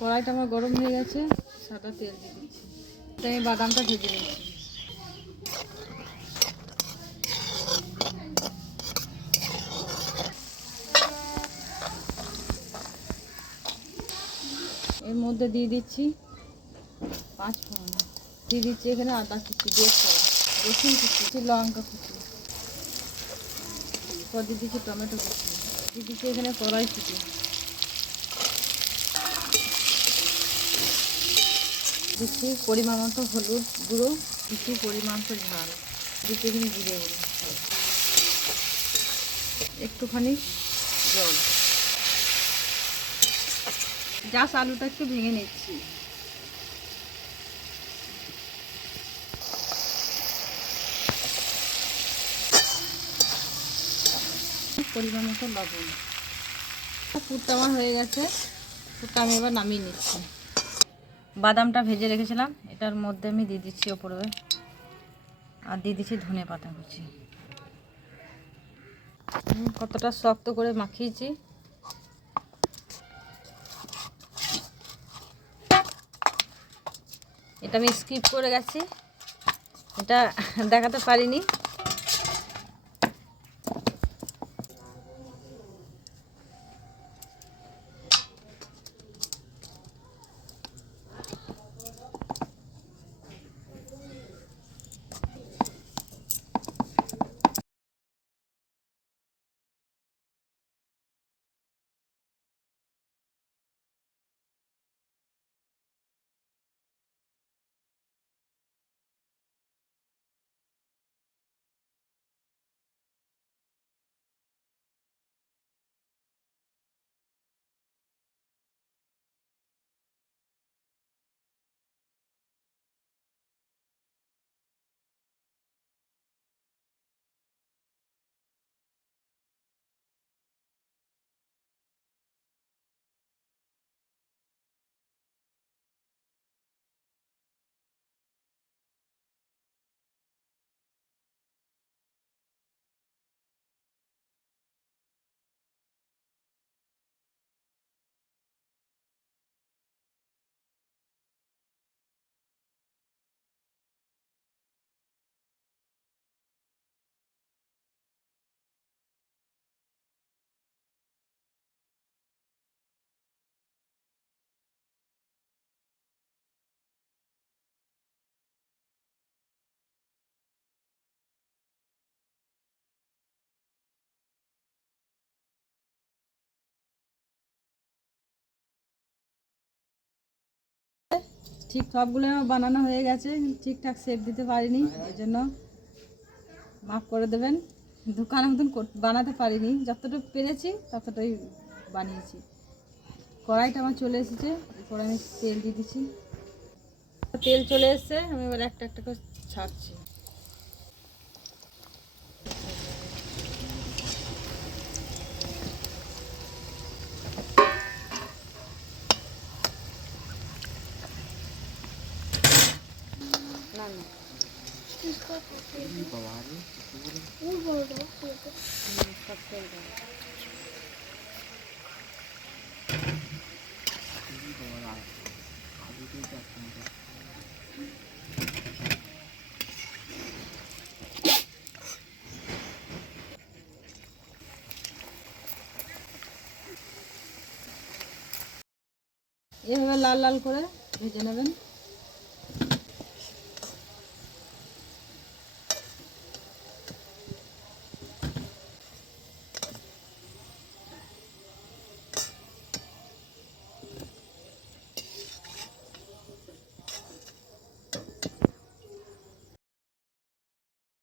কড়াইটা আমার গরম হয়ে গেছে, সাদা তেল দিয়ে দিচ্ছি। আমি বাদামটা ভেজে নিচ্ছি। এর মধ্যে দিয়ে দিচ্ছি 5 ফোড়ন, দিয়ে দিচ্ছি এখানে আদা কুচি দিয়ে করা, রসুন কুচি, লঙ্কা কুচি, দিয়ে দিচ্ছি টমেটো কুচি, দিয়ে দিচ্ছি এখানে কড়াইশুঁটি, দিচ্ছি পরিমাণ মতো হলুদ গুঁড়ো, দিচ্ছি পরিমাণ মতো ঝাল, দিচ্ছি এখানে জিরে গুঁড়ো, একটুখানি জল। জাস্ট আলুটা একটু ভেঙে নিচ্ছি। পরিমাণ মতো লবণ। পুরটা আমার হয়ে গেছে, পুরটা আমি এবার নামিয়ে নিচ্ছি। বাদামটা ভেজে রেখেছিলাম, এটার মধ্যে আমি দিয়ে দিচ্ছি ওপরে, আর দিয়ে দিচ্ছি ধনে পাতা কুচি। কতটা শক্ত করে মাখিয়েছি। এটা আমি স্কিপ করে গেছি, এটা দেখাতে পারিনি। ঠিক সবগুলো বানানো হয়ে গেছে, ঠিকঠাক শেপ দিতে পারিনি, এই জন্য মাফ করে দেবেন। দোকানের মতন বানাতে পারিনি, যতটুকু পেরেছি ততটাই বানিয়েছি। কড়াইটা আমার চলে এসেছে, এরপর আমি তেল দিয়ে দিচ্ছি। তেল চলে এসছে, আমি এবার একটা একটা করে ছাড়ছি। এভাবে লাল লাল করে ভেজে নেবেন।